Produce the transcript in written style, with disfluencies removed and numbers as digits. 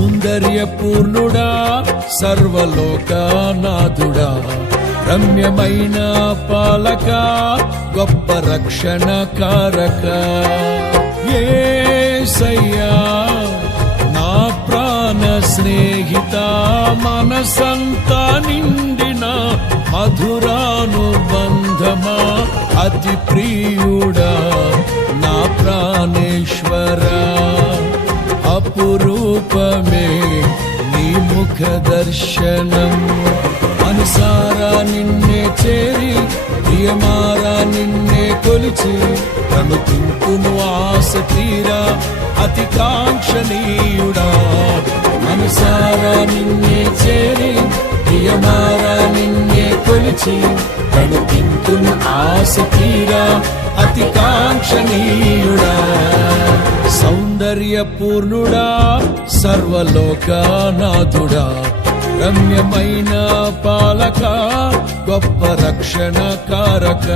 సౌందర్యపూర్ణుడా సర్వలోకనాథుడా రమ్యమైన పాలక గొప్ప రక్షణ కారక యేసయ్యా నా ప్రాణ స్నేహిత మనసంతా నిండిన మధురానుబంధమా అతి ప్రియుడా నా ప్రాణేశ్వరా అపురూపమే నీ ముఖ దర్శనం మనసారా నిన్నే చేరి ప్రియమారా నిన్నే కొలిచి కనుతింపును ఆశ తీరా అతి కాంక్షణీయుడా మనసారా నిన్నే చేరి ప్రియమారా నిన్నే కొలిచి కనుతింపును ఆశ తీరా అతి కాంక్షణీయుడా సౌందర్యపూర్ణుడా సర్వలోకనాథుడా రమ్యమైన పాలక గొప్ప రక్షణ కారక